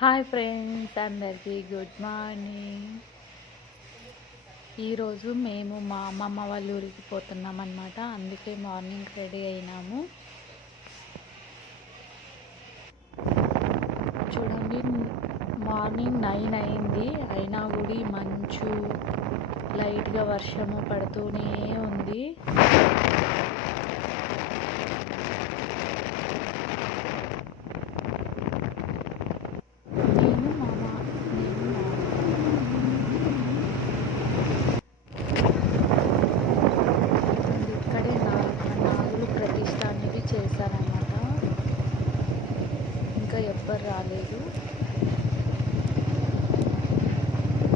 Hi friends, అందరికీ good morning. ఈరోజు మేము మా అమ్మమ్మ వాళ్ళ ఊరికి పోతున్నాం అన్నమాట. అందుకే మార్నింగ్ రెడీ అయినాము. చూడండి, మార్నింగ్ 9 అయింది. అయినా కూడా మంచు, లైట్గా వర్షము పడుతూనే ఉంది. చేశారన్నమాట. ఇంకా ఎవ్వరు రాలేదు.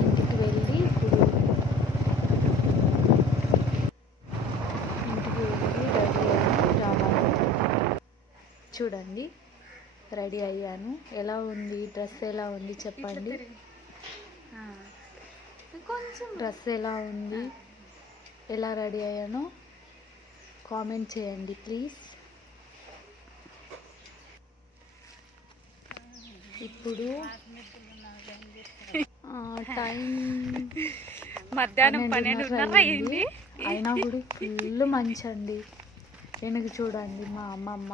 ఇంటికి వెళ్ళి రెడీ అయ్యి రావాలి. చూడండి, రెడీ అయ్యాను. ఎలా ఉంది డ్రెస్? ఎలా ఉంది చెప్పండి. డ్రెస్ ఎలా ఉంది, ఎలా రెడీ అయ్యానో కామెంట్ చేయండి ప్లీజ్. ఇప్పుడు టైం మధ్యాహ్నం 12:30 అయింది. అయినా కూడా ఫుల్ మంచండి. వెనక చూడండి, మా అమ్మమ్మ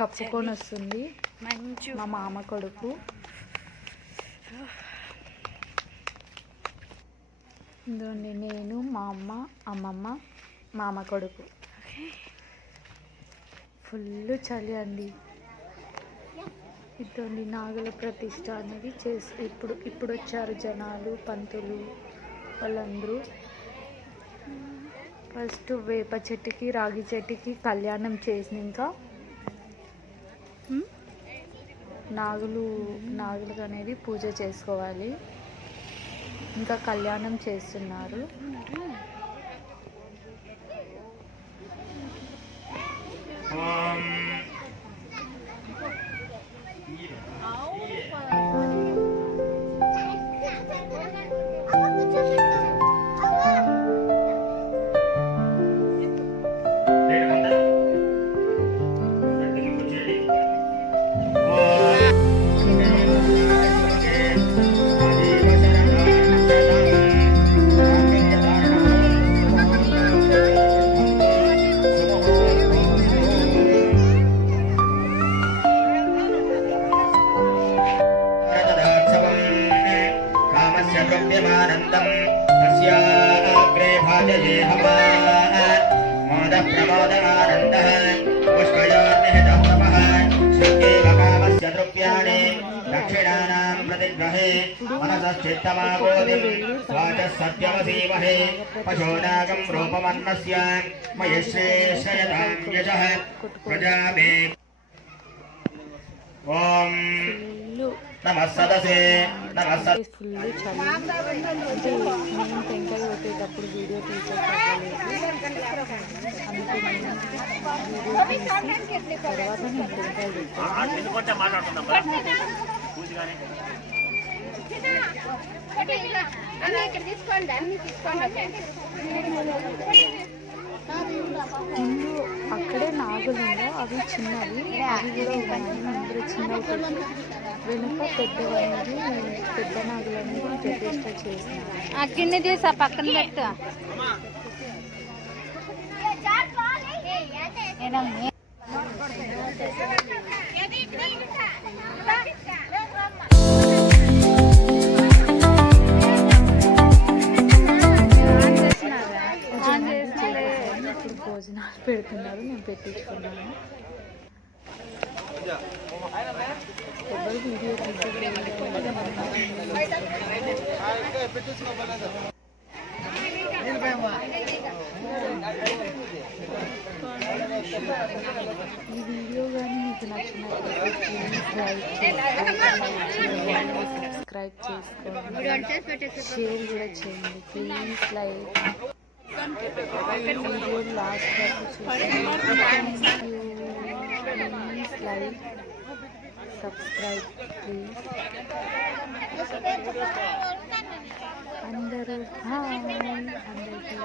కప్పుకొని వస్తుంది. మా మామ కొడుకు. ఇదండి నేను, మా అమ్మ, అమ్మమ్మ, మామ కొడుకు. ఫుల్ చలి అండి. ఇదండి నాగుల ప్రతిష్ట అనేది ఇప్పుడు వచ్చారు జనాలు, పంతులు వాళ్ళందరూ. ఫస్ట్ వేప చెట్టుకి, రాగి చెట్టుకి కళ్యాణం చేసినాక నాగులకు అనేది పూజ చేసుకోవాలి. ఇంకా కళ్యాణం చేస్తున్నారు. न्द्रमानन्दं तस्याग्रे भाजये हवा मोदप्रमोदमानन्दः पुष्पयोर्निहितं तपः शक्तिमकामस्य द्रव्याणि दक्षिणानां प्रतिग्रहे मनसश्चित्तमाबोधिं वाचः सत्यमसीमहे पशूनागं रूपमन्नस्य मयश्रेष्ठयतां यशः प्रजामे ॐ నమస్తే. ఫుల్ చలి. అంటే నేను టెంకాయ కొట్టేటప్పుడు వీడియో తీసేటప్పుడు అందుకే నేను వీడియో తీసి తర్వాత నేను టెంకాయ ముందు అక్కడే నాగులుండో అవి చిన్నవి, అవి కూడా ఉన్నాయి. అందరూ చిన్నవి వెనుక పెద్ద నాగులు అనేది ప్రతిష్ట చేసినారు. గిన్నె తీసి ఆ పక్కన పెట్టు. ఇప్పుడు భోజనాలు పెడుతున్నారు, నేను పెట్టించుకున్నాను. ఎవరు వీడియో ఈ వీడియో కానీ మీకు నచ్చినట్లయితే సబ్స్క్రైబ్ చేసుకోండి, షేర్ కూడా చేయండి ప్లీజ్. లైక్ వీడియో లాస్ట్ వరకు చూడండి. Please like, subscribe please. అందరూ అందరికీ